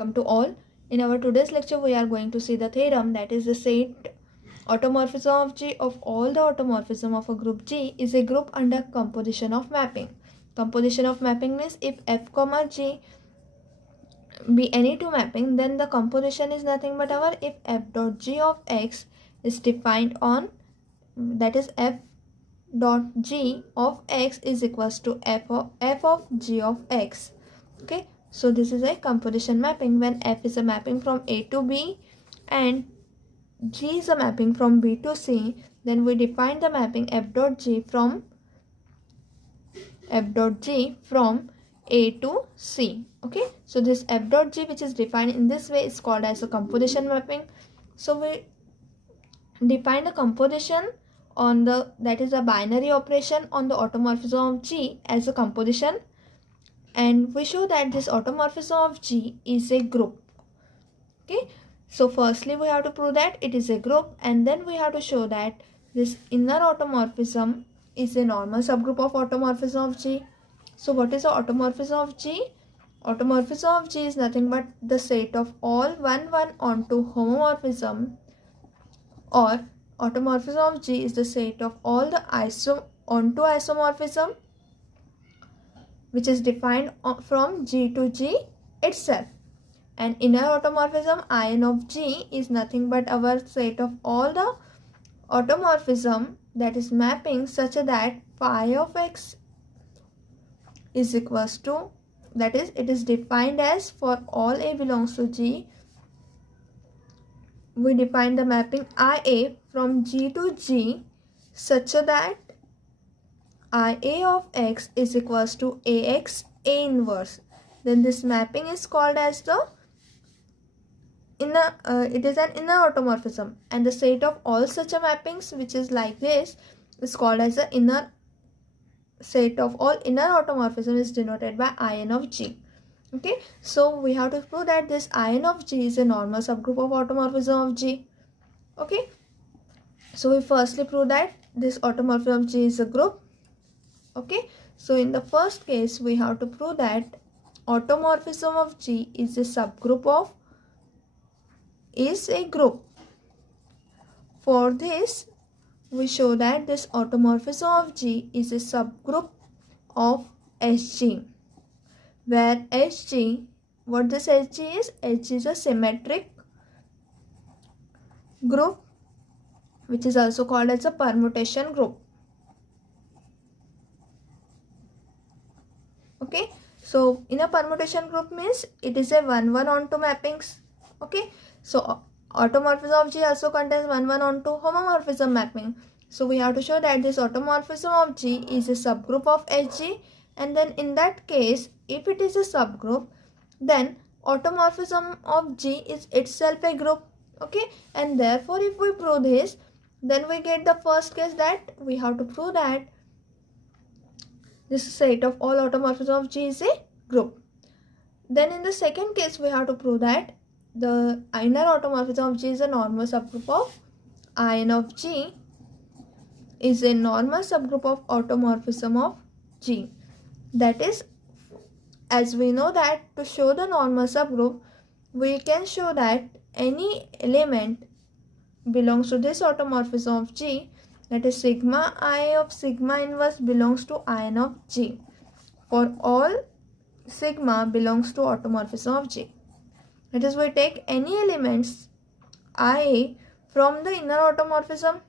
Welcome to all. In our today's lecture, we are going to see the theorem that is the set automorphism of G of all the automorphism of a group G is a group under composition of mapping. Composition of mapping means if F comma G be any two mapping, then the composition is nothing but our if F dot G of X is defined on, that is F dot G of X is equals to F of G of X. Okay. So this is a composition mapping when F is a mapping from A to B and G is a mapping from B to C. Then we define the mapping F dot G from A to C. Okay. So this F dot G which is defined in this way is called as a composition mapping. So we define the composition on the, that is a binary operation on the automorphism of G as a composition, and we show that this automorphism of G is a group. Okay, so firstly we have to prove that it is a group, and then we have to show that this inner automorphism is a normal subgroup of automorphism of G. So what is the automorphism of G? Automorphism of G is nothing but the set of all 1,1 onto homomorphism, or automorphism of G is the set of all the onto isomorphism which is defined from G to G itself. And inner automorphism In of G is nothing but our set of all the automorphism that is mapping such that phi of X is equals to, that is it is defined as for all A belongs to G, we define the mapping IA from G to G such that IA of X is equals to AX A inverse. Then this mapping is called as the inner, it is an inner automorphism, and the set of all such a mappings which is like this is called as the inner set of all inner automorphism is denoted by In of G. Okay, so we have to prove that this In of G is a normal subgroup of automorphism of G. Okay, so we firstly prove that this automorphism of G is a group. Okay, so in the first case we have to prove that automorphism of G is a subgroup of, is a group. For this we show that this automorphism of G is a subgroup of SG, where SG, what this SG is? SG is a symmetric group which is also called as a permutation group. Okay, so in a permutation group means it is a 1,1 onto mappings. Okay, so automorphism of G also contains 1,1 onto homomorphism mapping. So we have to show that this automorphism of G is a subgroup of SG, and then in that case if it is a subgroup, then automorphism of G is itself a group. Okay, and therefore if we prove this, then we get the first case that we have to prove that this set of all automorphism of G is a group. Then in the second case we have to prove that the inner automorphism of G is a normal subgroup of In of G is a normal subgroup of automorphism of G. That is, as we know that to show the normal subgroup, we can show that any element belongs to this automorphism of G, that is sigma I of sigma inverse belongs to In of G for all sigma belongs to automorphism of G. That is, we take any elements I from the inner automorphism,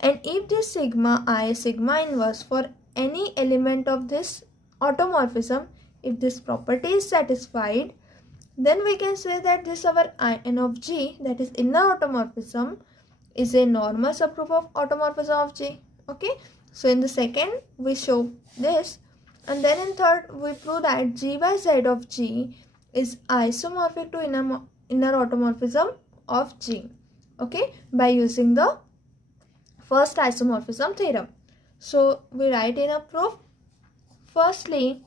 and if this sigma I sigma inverse for any element of this automorphism, if this property is satisfied, then we can say that this our In of G, that is inner automorphism, is a normal subgroup of automorphism of G. Okay, so in the second we show this, and then in third we prove that G by Z of G is isomorphic to inner automorphism of G. Okay, by using the first isomorphism theorem. So we write in a proof. Firstly,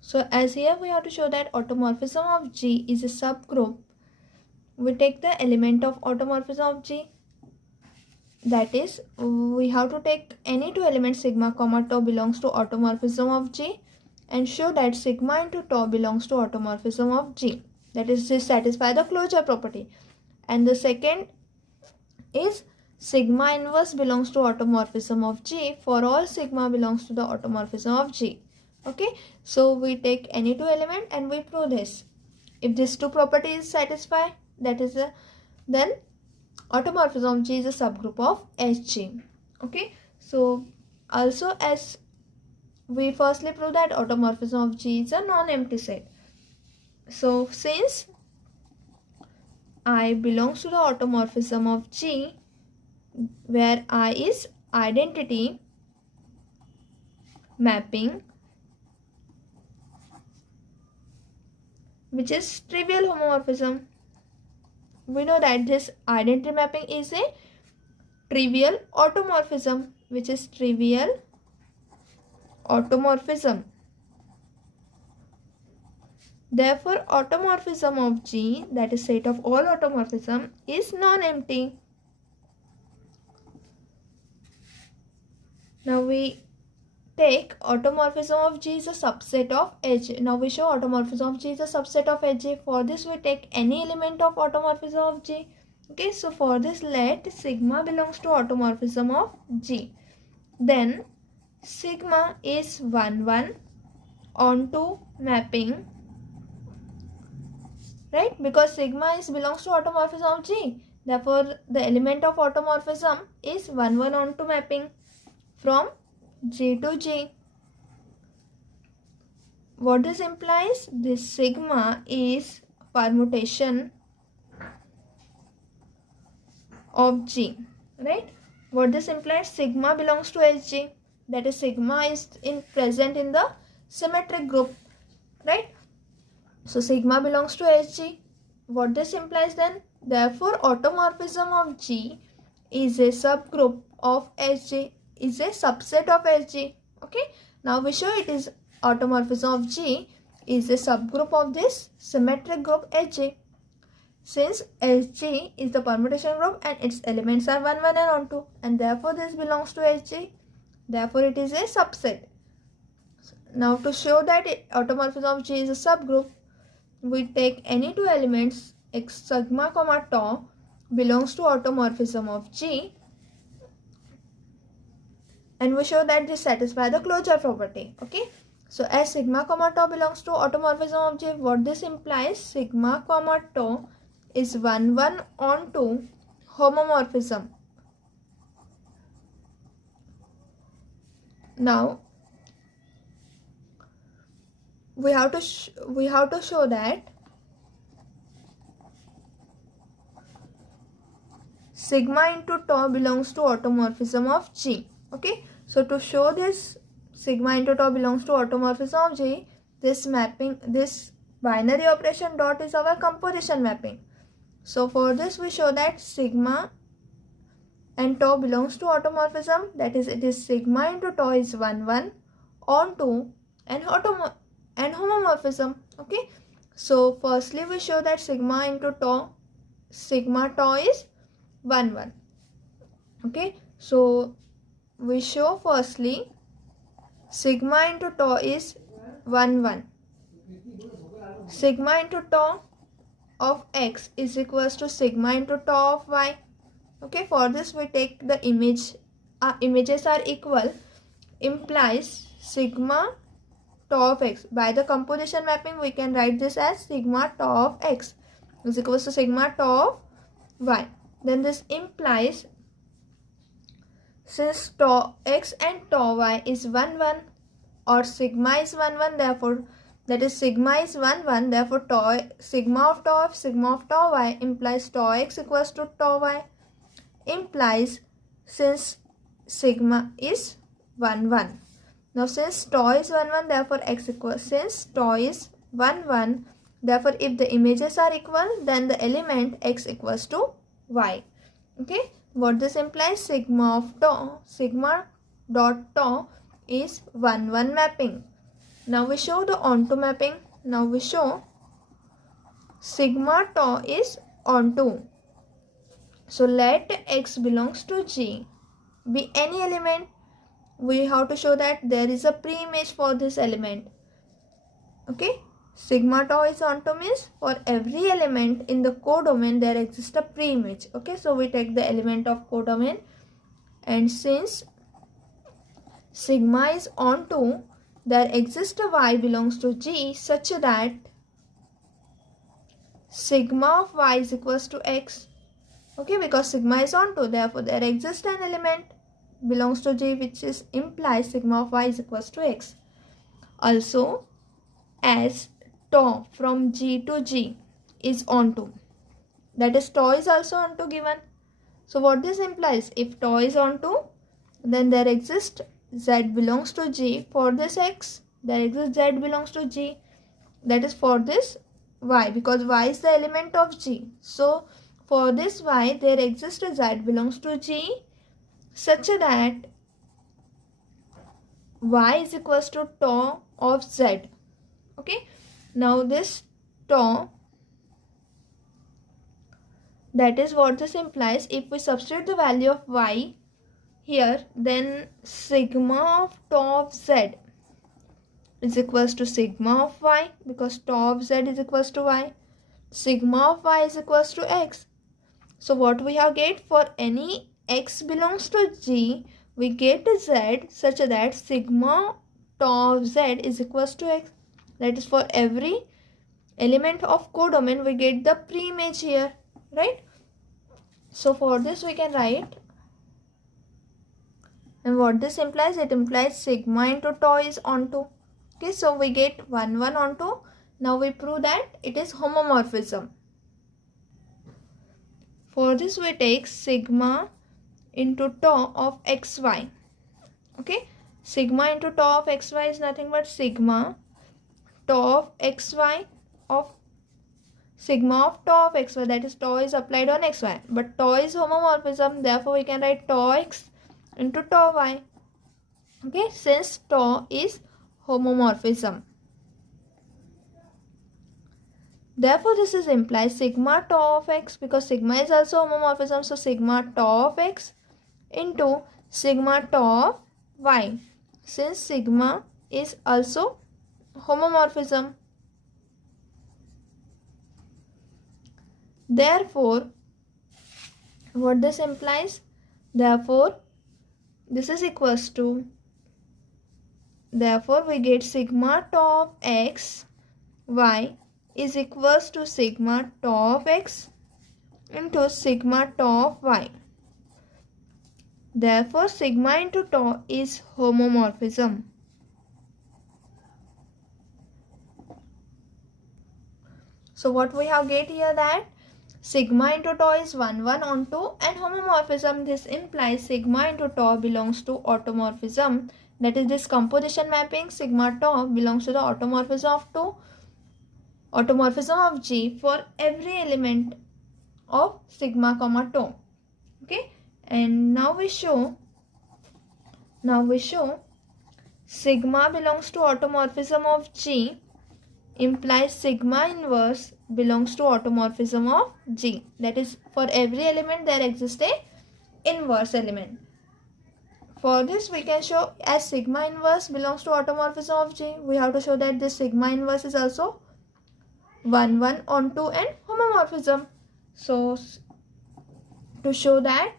so as here we have to show that automorphism of G is a subgroup, we take the element of automorphism of G, that is we have to take any two elements sigma comma tau belongs to automorphism of G. and show that sigma into tau belongs to automorphism of G. That is, this satisfy the closure property. And the second is sigma inverse belongs to automorphism of G for all sigma belongs to the automorphism of G. Okay, so we take any two element and we prove this. If these two properties satisfy, that is then automorphism of G is a subgroup of Hg. Okay, so also as we firstly prove that automorphism of G is a non-empty set. So since I belongs to the automorphism of G, where I is identity mapping, which is trivial homomorphism. We know that this identity mapping is a trivial automorphism, which is trivial automorphism. Therefore, automorphism of G, that is set of all automorphism, is non-empty. Now we take automorphism of G is a subset of Hg. Now we show automorphism of G is a subset of Hg. For this we take any element of automorphism of G. Okay, so for this let sigma belongs to automorphism of G. Then sigma is 1 1 onto mapping, right? Because sigma is belongs to automorphism of G. Therefore the element of automorphism is 1 1 onto mapping from G to G. What this implies? This sigma is permutation of G, right? What this implies? Sigma belongs to Hg. That is, sigma is present in the symmetric group, right? So sigma belongs to Hg. What this implies then? Therefore, automorphism of G is a subgroup of Hg, is a subset of Hg. Okay, now we show it is automorphism of G is a subgroup of this symmetric group Hg. Since Hg is the permutation group and its elements are 1 1 and onto, and therefore this belongs to Hg, therefore it is a subset. Now to show that automorphism of G is a subgroup, we take any two elements x sigma comma tau belongs to automorphism of G, and we show that this satisfy the closure property. Okay, so as sigma comma tau belongs to automorphism of G, what this implies? Sigma comma tau is 1 1 onto homomorphism. Now we have to show that sigma into tau belongs to automorphism of G. Okay, so to show this sigma into tau belongs to automorphism of G, this mapping, this binary operation dot is our composition mapping. So for this we show that sigma and tau belongs to automorphism, that is, it is sigma into tau is 1 1 onto and homomorphism. Okay, so firstly we show that sigma into tau, sigma tau is 1 1. Okay, so we show firstly sigma into tau is 1 1. Sigma into tau of x is equals to sigma into tau of y. Okay, for this we take the image, images are equal, implies sigma tau of x. By the composition mapping we can write this as sigma tau of x is equals to sigma tau of y. Then this implies, since tau x and tau y is 1 1 or sigma is 1 1, therefore that is sigma is 1 1, therefore tau, sigma of tau y implies tau x equals to tau y, implies since sigma is 1 1. Now since tau is 1 1, therefore x equals, since tau is 1 1, therefore if the images are equal, then the element x equals to y. Okay, what this implies? Sigma of tau, sigma dot tau is 1 1 mapping. Now we show the onto mapping. Now we show sigma tau is onto. So let x belongs to G be any element. We have to show that there is a pre-image for this element. Okay, sigma tau is onto means for every element in the codomain there exists a pre-image. Okay, so we take the element of codomain, and since sigma is onto, there exists a y belongs to G such that sigma of y is equals to x. Okay, because sigma is onto, therefore there exists an element belongs to G which is implies sigma of y is equals to x. Also, as tau from G to G is onto, that is tau is also onto given. So what this implies, if tau is onto, then there exists z belongs to G for this x, there exists z belongs to G, that is for this y, because y is the element of G. So for this y there exists a z belongs to G such that y is equals to tau of z. Okay, now this tau, that is what this implies. If we substitute the value of y here, then sigma of tau of z is equals to sigma of y, because tau of z is equals to y. Sigma of y is equals to x. So what we have get, for any x belongs to G, we get a z such that sigma tau of z is equals to x. That is for every element of codomain we get the pre-image here, right? So for this we can write, and what this implies, it implies sigma into tau is onto. Okay, so we get 1 1 onto. Now we prove that it is homomorphism. For this we take sigma into tau of xy. Okay, sigma into tau of xy is nothing but sigma tau of xy of sigma of tau of xy, that is tau is applied on xy, but tau is homomorphism, therefore we can write tau x into tau y. Okay, since tau is homomorphism, therefore this is implies sigma tau of x, because sigma is also homomorphism, so sigma tau of x into sigma tau of y, since sigma is also homomorphism. Therefore, what this implies, therefore this is equals to, therefore we get sigma tau of x y is equals to sigma tau of x into sigma tau of y. Therefore sigma into tau is homomorphism. So what we have get here, that sigma into tau is 1 1 onto, and homomorphism, this implies sigma into tau belongs to automorphism, that is this composition mapping sigma tau belongs to the automorphism of G for every element of sigma comma tau. Okay, and now we show sigma belongs to automorphism of G implies sigma inverse belongs to automorphism of G, that is for every element there exists a inverse element. For this we can show, as sigma inverse belongs to automorphism of G, we have to show that this sigma inverse is also 1 1 onto and homomorphism. So to show that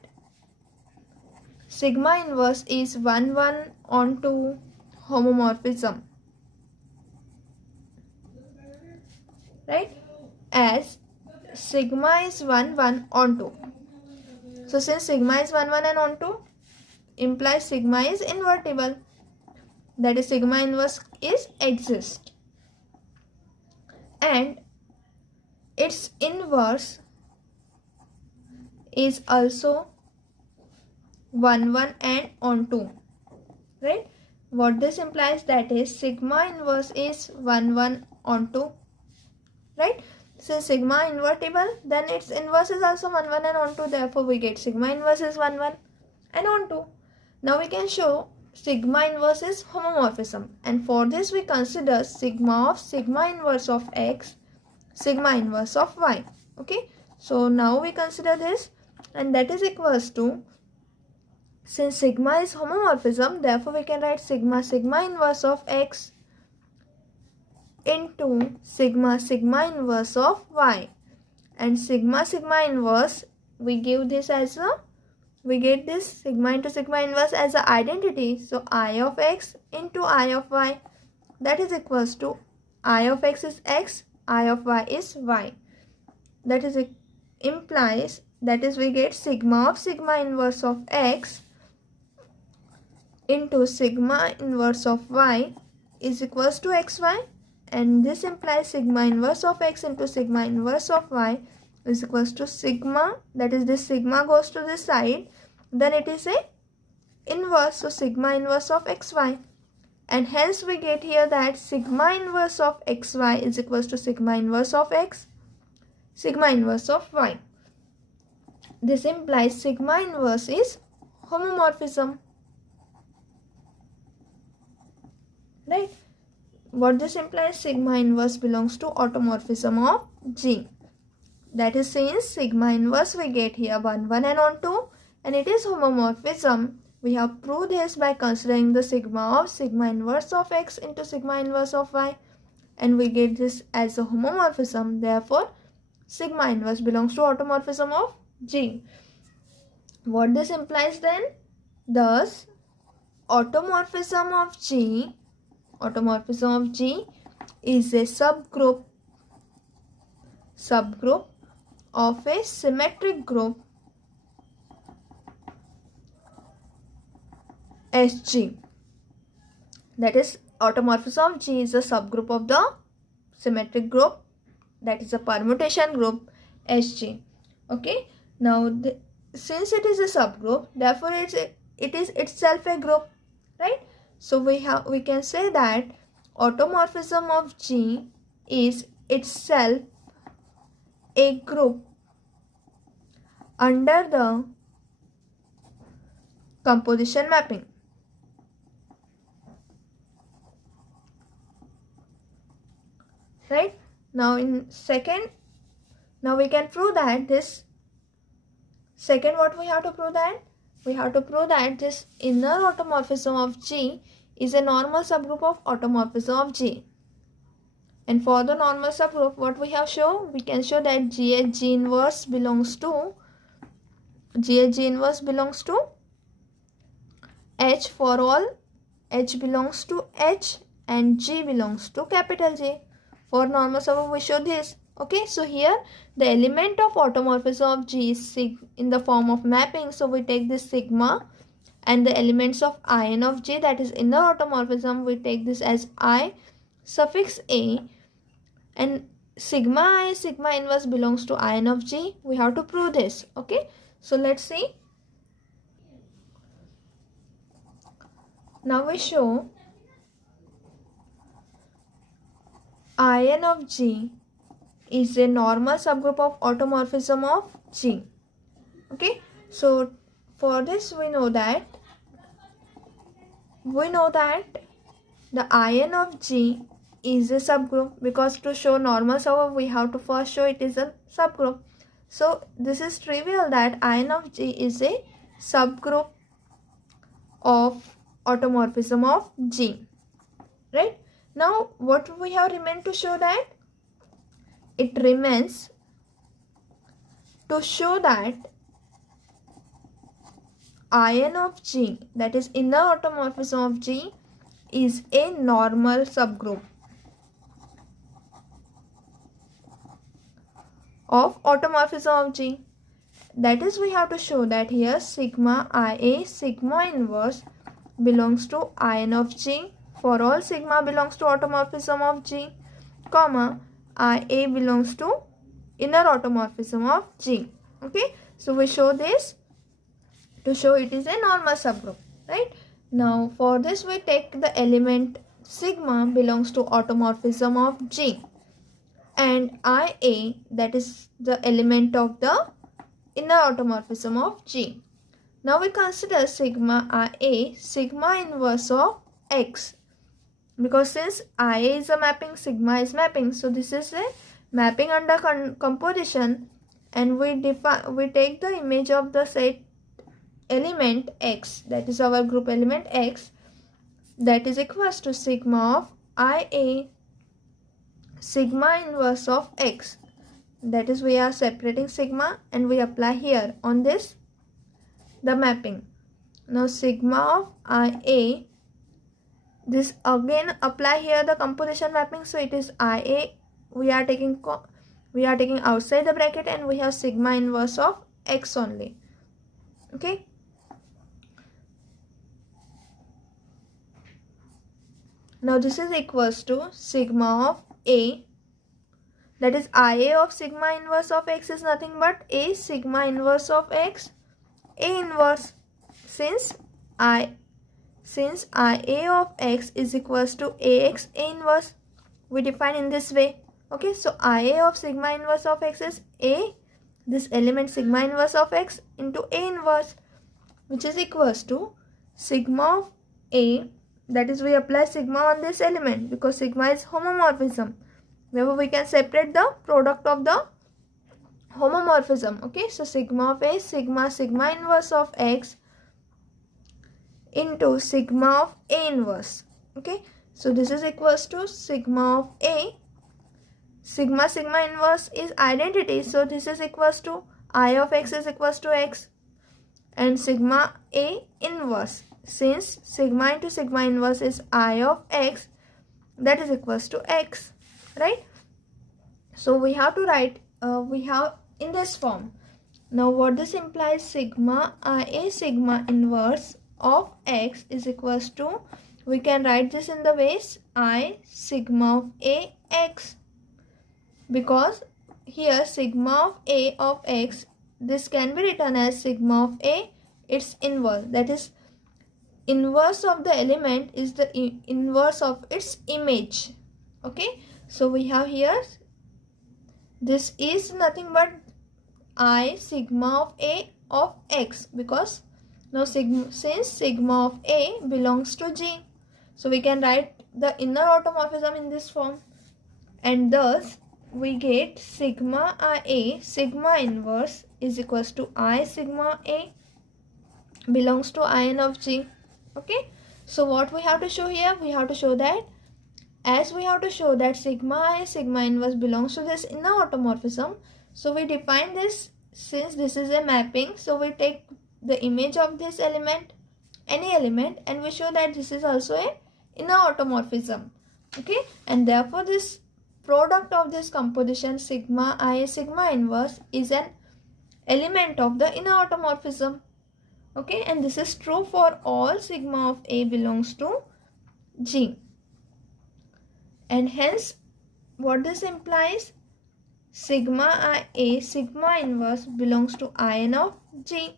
sigma inverse is 1 1 onto homomorphism, right, as sigma is 1 1 onto. So since sigma is 1 1 and onto, implies sigma is invertible, that is sigma inverse is exist, and its inverse is also 1 1 and onto, right? What this implies, that is sigma inverse is 1 1 onto, right? Since sigma invertible, then its inverse is also 1 1 and onto, therefore we get sigma inverse is 1 1 and onto. Now we can show sigma inverse is homomorphism, and for this we consider sigma of sigma inverse of x, sigma inverse of y. Okay, so now we consider this, and that is equals to, since sigma is homomorphism, therefore we can write sigma inverse of x into sigma inverse of y. And sigma inverse, we give this as a, we get this sigma into sigma inverse as an identity. So I of x into I of y, that is equals to I of x is x, I of y is y. That is, it implies, that is, we get sigma inverse of x into sigma inverse of y is equals to xy, and this implies sigma inverse of x into sigma inverse of y is equals to sigma, that is, this sigma goes to this side, then it is a inverse, so sigma inverse of xy, and hence we get here that sigma inverse of xy is equals to sigma inverse of x, sigma inverse of y. This implies sigma inverse is homomorphism, right? What this implies, sigma inverse belongs to automorphism of G. That is, since sigma inverse we get here 1, 1 and on 2, and it is homomorphism, we have proved this by considering the sigma inverse of x into sigma inverse of y, and we get this as a homomorphism. Therefore, sigma inverse belongs to automorphism of G. What this implies then? Thus, automorphism of G is a subgroup of a symmetric group SG. That is, automorphism of G is a subgroup of the symmetric group, that is a permutation group SG. Okay, now since it is a subgroup, therefore it is itself a group, right? So we can say that automorphism of G is itself a group under the composition mapping. Right? Now in second, now we can prove that this second, what we have to prove that? We have to prove that this inner automorphism of G is a normal subgroup of automorphism of G. And for the normal subgroup, what we have shown? We can show that G inverse belongs to H for all H belongs to H and G belongs to capital G. For normal subgroup, we show this. Okay, so here the element of automorphism of G is in the form of mapping. So we take this sigma, and the elements of In of G, that is inner automorphism, we take this as I suffix A, and sigma inverse belongs to In of G. We have to prove this. Okay, so let's see. Now we show In of G is a normal subgroup of automorphism of G. Okay, so for this we know that the In of G is a subgroup, because to show normal subgroup we have to first show it is a subgroup. So this is trivial that In of G is a subgroup of automorphism of G, right? Now what we have remained to show? That it remains to show that In of G, that is inner automorphism of G, is a normal subgroup of automorphism of G. That is, we have to show that here sigma IA sigma inverse belongs to In of G for all sigma belongs to automorphism of G, comma IA belongs to inner automorphism of G. Okay, so we show this to show it is a normal subgroup, right? Now for this we take the element sigma belongs to automorphism of G, and IA, that is the element of the inner automorphism of G. Now we consider sigma IA sigma inverse of X, because since IA is a mapping, sigma is mapping, so this is a mapping under composition, and we take the image of the set element X, that is our group element X, that is equals to sigma of IA sigma inverse of x. That is, we are separating sigma and we apply here on this the mapping. Now sigma of IA, this again apply here the composition mapping, so it is IA we are taking outside the bracket, and we have sigma inverse of x only. Okay, now this is equals to sigma of A, that is IA of sigma inverse of x is nothing but A sigma inverse of x, A inverse, since IA of x is equals to AX A inverse, we define in this way. Okay, so IA of sigma inverse of x is A, this element sigma inverse of x into A inverse, which is equals to sigma of A, that is we apply sigma on this element because sigma is homomorphism. Therefore, we can separate the product of the homomorphism. Okay, so sigma of A, sigma inverse of x into sigma of A inverse. Okay, so this is equals to sigma of A, sigma inverse is identity, so this is equals to I of x is equals to x, and sigma A inverse, since sigma into sigma inverse is I of x, that is equals to x, right? So we have to write we have in this form. Now what this implies, sigma IA sigma inverse of x is equals to, we can write this in the ways I sigma of A x, because here sigma of A of x, this can be written as sigma of A its inverse, that is inverse of the element is the inverse of its image. Okay, so we have here, this is nothing but I sigma of A of x, because now since sigma of A belongs to G, so we can write the inner automorphism in this form, and thus we get sigma IA sigma inverse is equals to I sigma A belongs to In of G. Okay, so what we have to show here, we have to show that, as we have to show that sigma I sigma inverse belongs to this inner automorphism, so we define this, since this is a mapping, so we take the image of this element, any element, and we show that this is also a inner automorphism. Okay, and therefore this product of this composition sigma I sigma inverse is an element of the inner automorphism. Okay, and this is true for all sigma of A belongs to G, and hence what this implies, sigma IA sigma inverse belongs to In of G,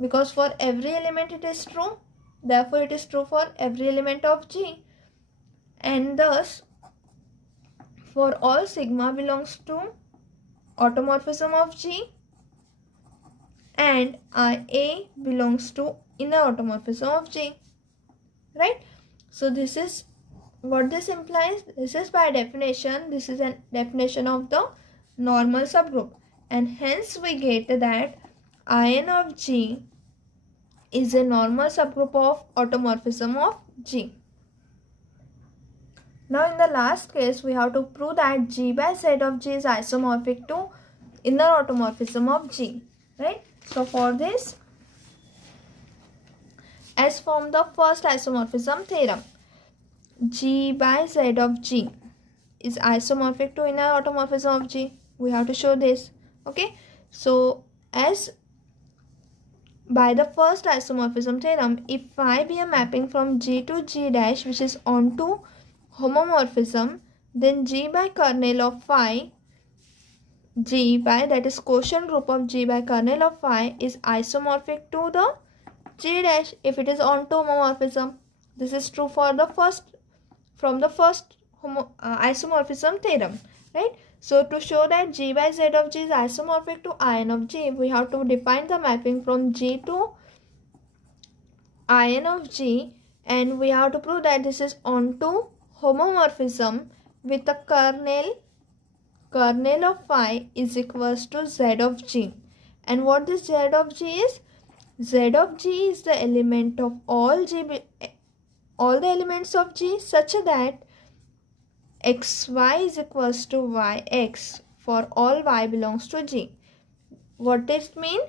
because for every element it is true, therefore it is true for every element of G, and thus for all sigma belongs to automorphism of G, and IA belongs to inner automorphism of G, right? So this is what this implies. This is by definition, this is a definition of the normal subgroup, and hence we get that In of G is a normal subgroup of automorphism of G. Now in the last case, we have to prove that G by Z of G is isomorphic to inner automorphism of G, right? So for this, as from the first isomorphism theorem, G by Z of G is isomorphic to inner automorphism of G. We have to show this. Okay, so as by the first isomorphism theorem, if phi be a mapping from G to G dash which is onto homomorphism, then G by kernel of phi, G by, that is quotient group of G by kernel of phi, is isomorphic to the G dash if it is onto homomorphism. This is true for the first, from the first isomorphism theorem, right? So to show that G by Z of G is isomorphic to In of G, we have to define the mapping from G to In of G, and we have to prove that this is onto homomorphism with the kernel of phi is equals to Z of G. And what this Z of G is? Z of G is the element of all the elements of G such that xy is equals to yx for all y belongs to G. What does it mean?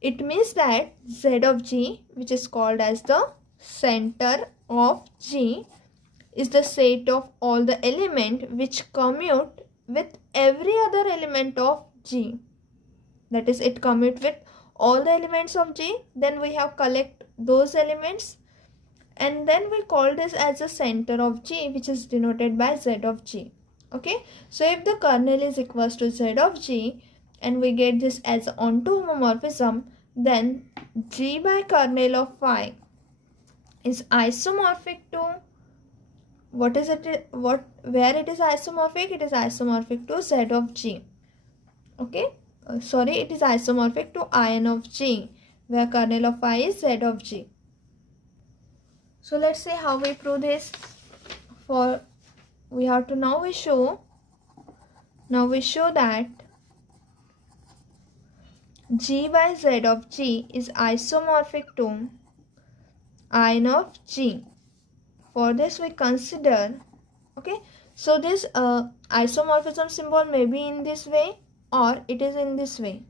It means that Z of G, which is called as the center of G, is the set of all the element which commute with every other element of G. That is, it commute with all the elements of G. Then we have collect those elements, and then we call this as the center of G, which is denoted by Z of G. Okay, so if the kernel is equals to Z of G and we get this as onto homomorphism, then G by kernel of phi is isomorphic to what is it? Where it is isomorphic? It is isomorphic to Z of G. Okay, it is isomorphic to In of G, where kernel of phi is Z of G. So let's see how we prove this. We show that G by Z of G is isomorphic to In of G. For this we consider, okay, so this isomorphism symbol may be in this way or it is in this way.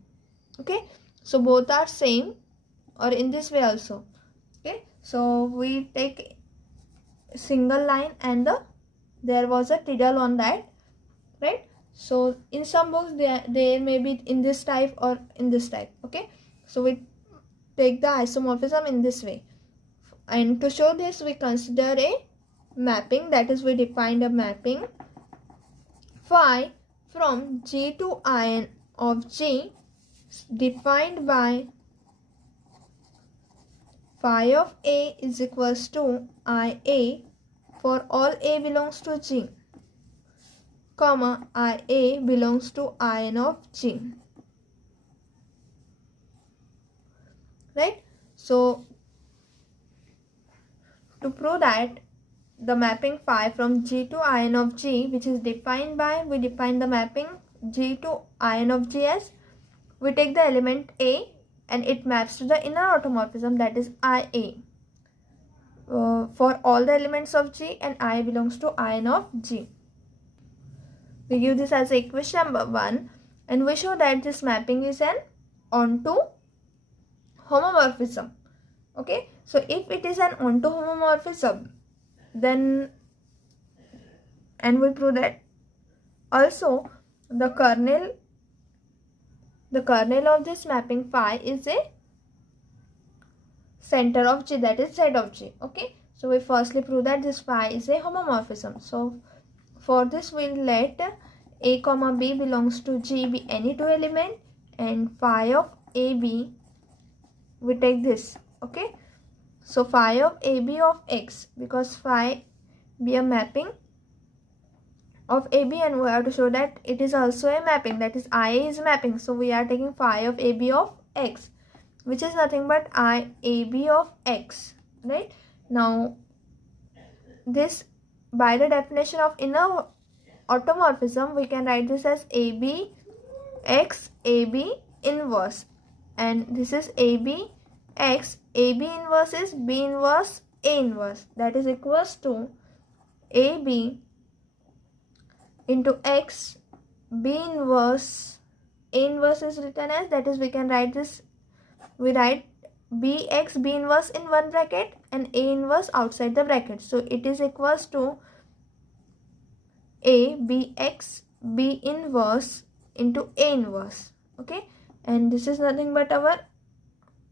Okay, so both are same, or in this way also. Okay, so we take single line and there was a title on that, right? So in some books there may be in this type or in this type. Okay, so we take the isomorphism in this way, and to show this we consider a mapping. That is, we defined a mapping phi from G to In of G defined by phi of A is equals to IA for all A belongs to G, comma IA belongs to In of G. Right? So to prove that the mapping phi from G to In of G, which is defined by, we define the mapping G to In of G as, we take the element A and it maps to the inner automorphism, that is IA, for all the elements of G, and I belongs to In of G. We give this as equation number 1, and we show that this mapping is an onto homomorphism. Okay, so if it is an onto homomorphism, then, and we prove that also the kernel of this mapping phi is a center of G, that is Z of G. Okay, so we firstly prove that this phi is a homomorphism. So for this we'll let A comma B belongs to G be any two element, and phi of AB we take this. Okay, so phi of AB of X, because phi be a mapping of AB, and we have to show that it is also a mapping, that is IA is mapping. So we are taking phi of AB of X, which is nothing but AB of X. Right? Now this, by the definition of inner automorphism, we can write this as AB X AB inverse, and this is AB X, AB inverse is B inverse A inverse, that is equals to AB into X, B inverse A inverse is written as, that is, we can write this, we write BX B inverse in one bracket and A inverse outside the bracket. So it is equals to A BX B inverse into A inverse. Okay, and this is nothing but our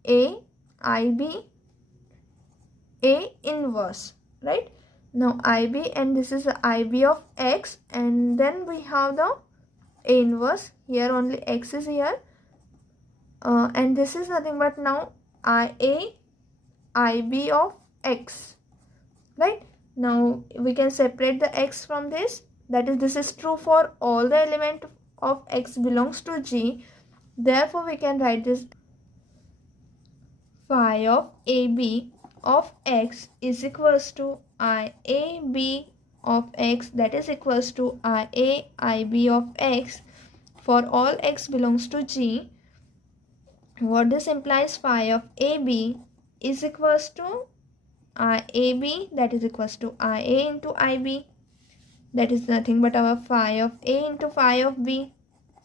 A IB A inverse. Right? Now IB, and this is the IB of X, and then we have the A inverse. Here only X is here, and this is nothing but now IA IB of X. Right? Now we can separate the X from this, that is, this is true for all the element of X belongs to G. Therefore we can write this phi of AB of X is equals to IAB of X, that is equals to IA IB of X for all X belongs to G. What this implies, phi of AB is equals to IAB, that is equals to IA into IB. that is nothing but our phi of A into phi of B,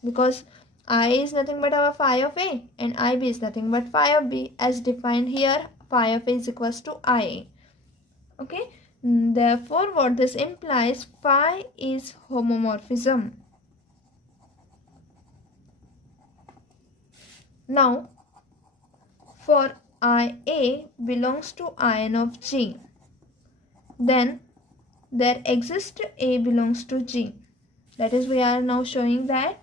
because I is nothing but our phi of A and IB is nothing but phi of B, as defined here. Phi of A is equals to IA. Okay, therefore what this implies, phi is homomorphism. Now for IA belongs to Ion of G, then there exists A belongs to G. That is, we are now showing that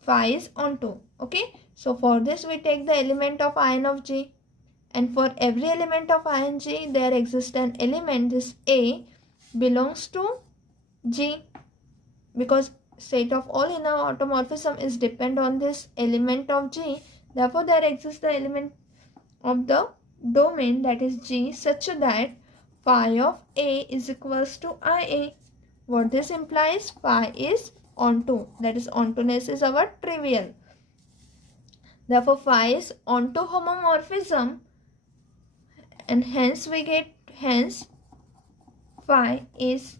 phi is onto. Okay, so for this we take the element of ion of G, and for every element of ion G there exists an element, this A belongs to G, because set of all inner automorphism is depend on this element of G. Therefore there exists the element of the domain, that is G, such that phi of A is equals to IA. What this implies, phi is onto, that is ontoness is our trivial. Therefore phi is onto homomorphism, and hence we get, hence phi is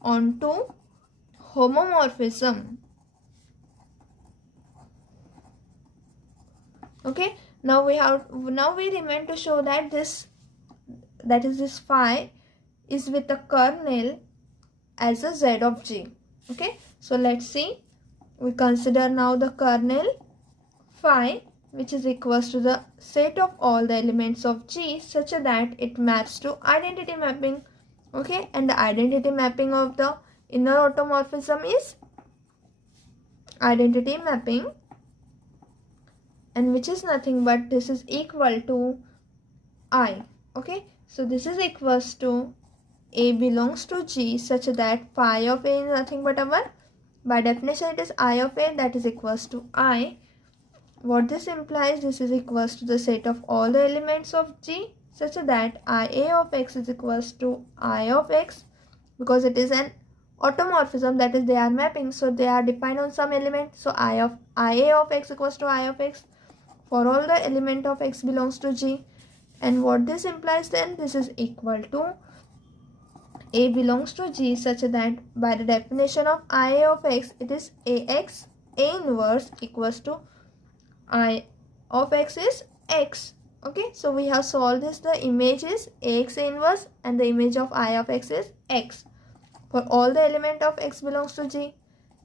onto homomorphism. Okay, now we remain to show that this phi is with the kernel as a Z of G. Okay, so let's see. We consider now the kernel phi, which is equals to the set of all the elements of G such that it maps to identity mapping. Okay, and the identity mapping of the inner automorphism is identity mapping, and which is nothing but this is equal to I. Okay, so this is equals to A belongs to G such that phi of A is nothing but our, by definition it is I of A, that is equals to I. What this implies, this is equals to the set of all the elements of G such that IA of X is equals to I of X, because it is an automorphism, that is they are mapping, so they are defined on some element. So IA of X equals to I of X for all the element of X belongs to G. And what this implies then, this is equal to A belongs to G such that by the definition of IA of X, it is AX, A inverse equals to I of X is X. Okay, so we have solved this. The image is AX A inverse and the image of I of X is X for all the element of X belongs to G.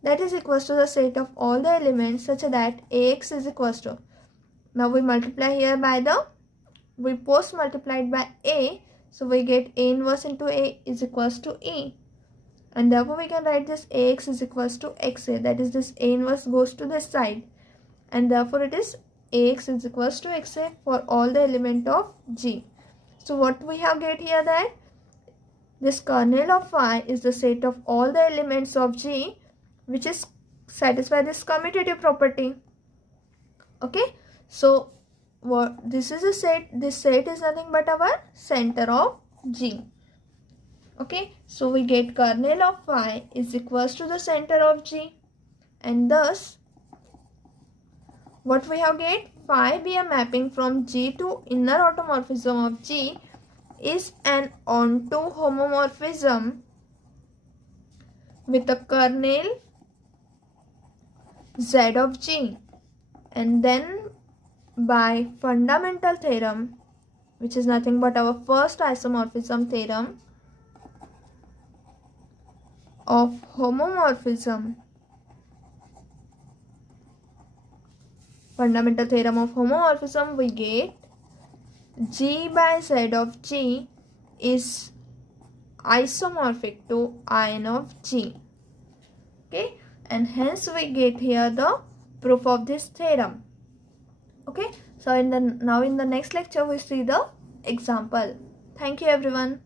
That is equals to the set of all the elements such that AX is equals to, now we multiply here by the, we post multiplied by A, so we get A inverse into A is equals to E, and therefore we can write this AX is equals to XA, that is this A inverse goes to this side, and therefore it is AX is equals to XA for all the element of G. So what we have get here, that this kernel of phi is the set of all the elements of G which is satisfy this commutative property. Okay, so what this is a set, this set is nothing but our center of G. Okay, so we get kernel of phi is equals to the center of G, and thus what we have get, phi be a mapping from G to inner automorphism of G is an onto homomorphism with a kernel Z of G, and then by fundamental theorem, which is nothing but our first isomorphism theorem of homomorphism, fundamental theorem of homomorphism, we get G by Z of G is isomorphic to ion of G. Okay, and hence we get here the proof of this theorem. Okay, so now in the next lecture we see the example. Thank you everyone.